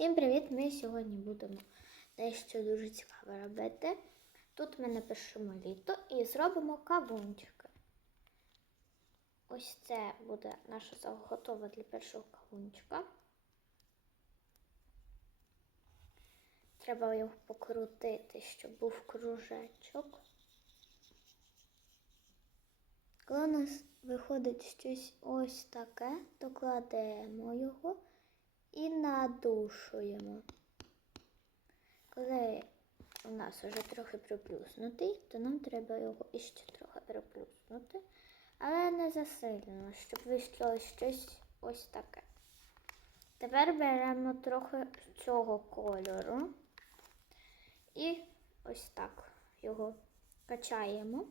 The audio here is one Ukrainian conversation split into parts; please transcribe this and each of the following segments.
Всім привіт! Ми сьогодні будемо дещо дуже цікаве робити. Тут ми напишемо літо і зробимо кавунчики. Ось це буде наша заготова для першого кавунчика. Треба його покрутити, щоб був кружечок. Коли у нас виходить щось ось таке, то кладемо його і надушуємо. Коли у нас вже трохи приплюснутий, то нам треба його іще трохи приплюснути, але не засильно, щоб вийшло щось ось таке. Тепер беремо трохи цього кольору і ось так його качаємо,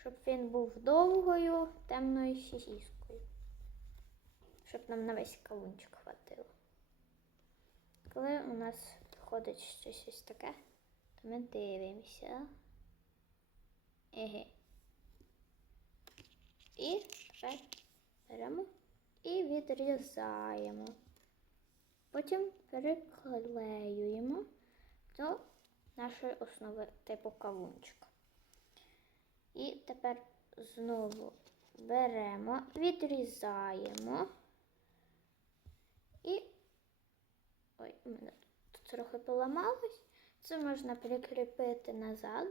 щоб він був довгою темною сісіскою щоб нам на весь кавунчик хватило. Коли у нас виходить щось ось таке, то ми дивимося. Еге. І тепер беремо і відрізаємо. Потім переклеюємо до нашої основи типу кавунчика. І тепер знову беремо, відрізаємо. І ой, у мене тут трохи поламалось. Це можна прикріпити назад.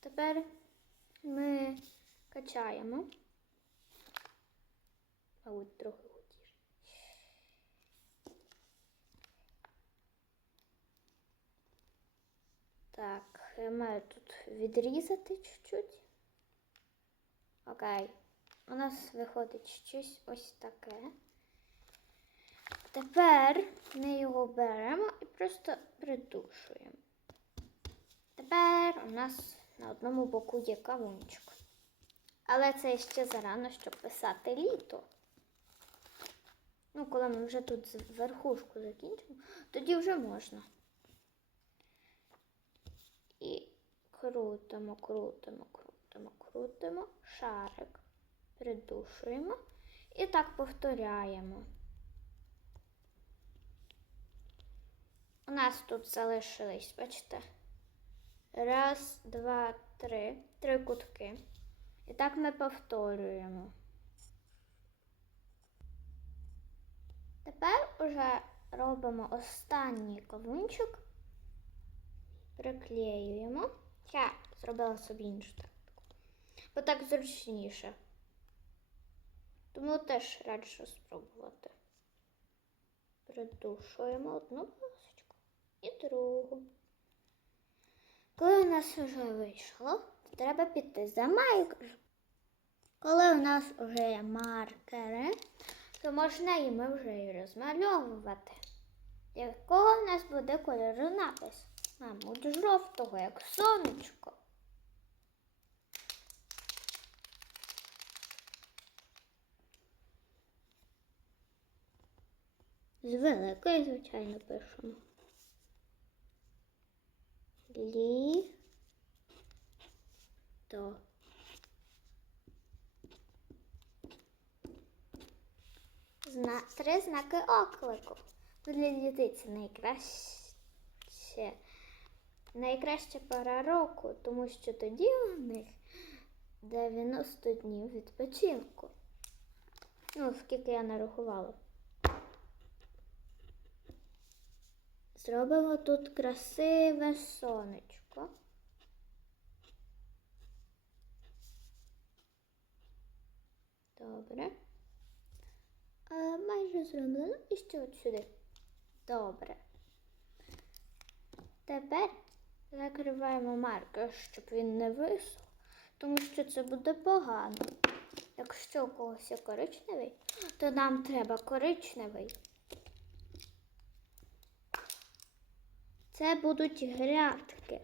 Тепер ми качаємо. Мабуть, трохи гутіше. Так, я маю тут відрізати чуть-чуть. Окей. У нас виходить щось ось таке. Тепер ми його беремо і просто придушуємо. Тепер у нас на одному боку є кавунчик. Але це ще зарано, щоб писати літо. Ну, коли ми вже тут верхушку закінчимо, тоді вже можна. І крутимо, крутимо, крутимо, крутимо, шарик, придушуємо і так повторяємо. У нас тут залишились, бачите? Раз, два, три. Три кутки. І так ми повторюємо. Тепер уже робимо останній кавунчик, приклеюємо. Я зробила собі іншу тактику. Бо так зручніше. Тому теж раджу спробувати. Придушуємо одну полосочку і другу. Коли у нас вже вийшло, то треба піти за маркер. Коли у нас вже є маркери, то можна іми вже і розмальовувати. Якого в нас буде кольору напис? Мабуть, жовтого, як сонечко. З великої, звичайно, пишемо. Лі. То. Зна... Три знаки оклику. Для дітей це найкраще. Найкраща пора року, тому що тоді у них 90 днів відпочинку. Ну, скільки я нарахувала. Зробимо тут красиве сонечко. Добре. А, майже зроблено і ще от сюди. Добре. Тепер закриваємо маркер, щоб він не висох, тому що це буде погано. Якщо у когось є коричневий, то нам треба коричневий. Це будуть грядки.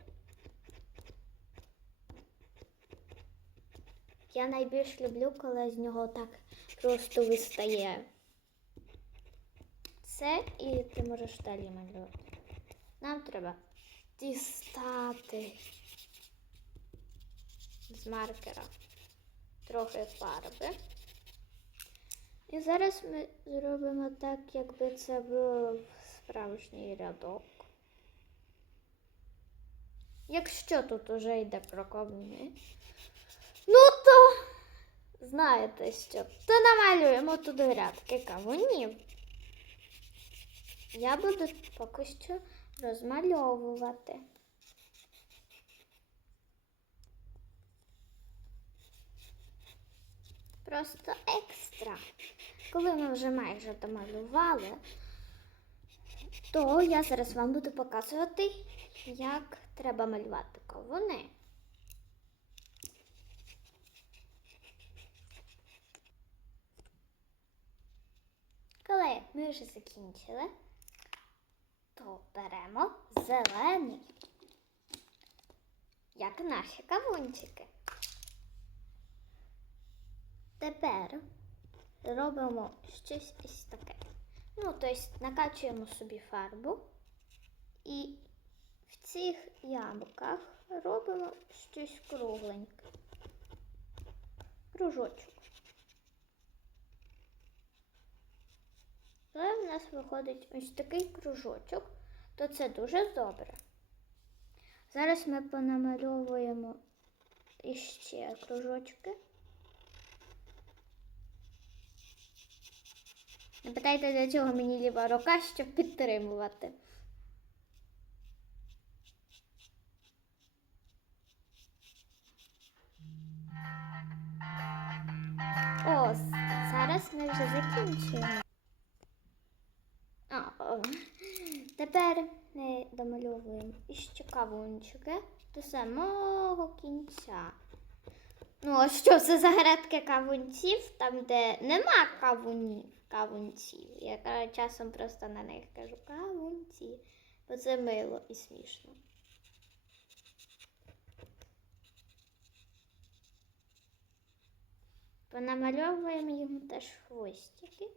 Я найбільш люблю, коли з нього так просто вистає. Це і ти можеш далі малювати. Нам треба дістати з маркера трохи фарби. І зараз ми зробимо так, якби це був справжній рядок. Якщо тут уже йде про кавуни, ну то знаєте що, то намалюємо тут грядки кавунів. Я буду поки що розмальовувати. Просто екстра. Коли ми вже майже домалювали, то я зараз вам буду показувати, як треба малювати кавуни. Коли ми вже закінчили, то беремо зелений, як наші кавунчики. Тепер робимо щось ось таке. Ну, тобто накачуємо собі фарбу і в цих яблуках робимо щось кругленьке. Кружочок. Коли в нас виходить ось такий кружочок, то це дуже добре. Зараз ми понамальовуємо іще кружочки. Не питайте, для чого мені ліва рука, щоб підтримувати. О, зараз ми вже закінчуємо. А, о. Тепер ми домальовуємо іще кавунчики до самого кінця. Ну, а що це за грядки кавунців, там, де нема кавунів, кавунців. Я часом просто на них кажу кавунці, бо це мило і смішно. Понамальовуємо йому теж хвостики.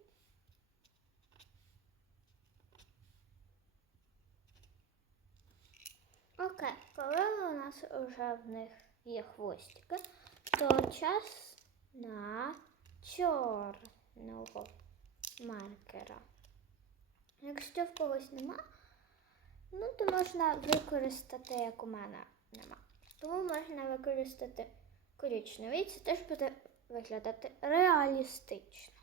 Окей, коли у нас вже в них є хвостики, то час на чорного маркера. Якщо в когось нема, ну то можна використати, як у мене нема. Тому можна використати коричневий. Це теж буде виглядати реалістично.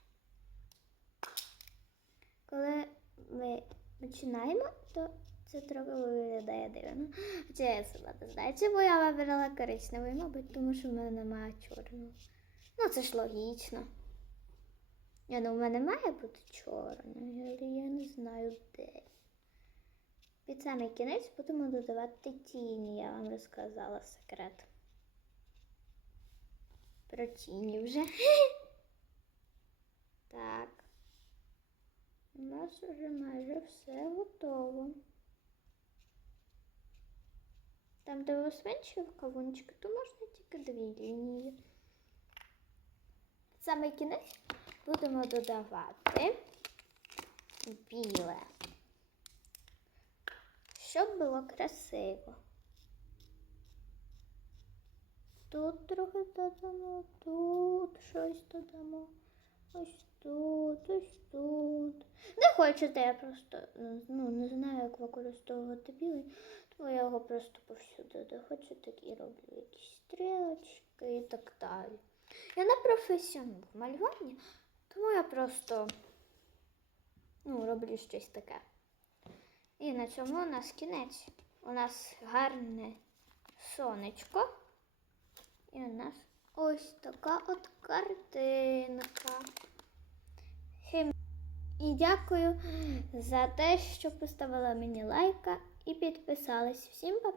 Коли ми починаємо, то це трохи виглядає дивно. Хоча я сама не знаю, чому я вибрала коричневий, мабуть, тому що в мене немає чорного. Ну, це ж логічно. Я, ну, в мене має бути чорний, але я не знаю де. Під самий кінець будемо додавати тіні, я вам розказала секрет. Про тіні вже. Так. У нас вже майже все готово. Там, де освенчив кавунчики, то можна тільки дві лінії. Саме кінець будемо додавати біле, щоб було красиво. Тут трохи додамо, тут щось додамо. Ось тут, ось тут. Не хочете, я просто ну, не знаю, як використовувати білий, тому я його просто повсюди де хочу, так і роблю якісь стрілочки і так далі. Я не професіонал в малюванні, тому я просто ну, роблю щось таке. І на цьому у нас кінець. У нас гарне сонечко. І у нас ось така от картинка. І дякую за те, що поставила мені лайка і підписались. Всім па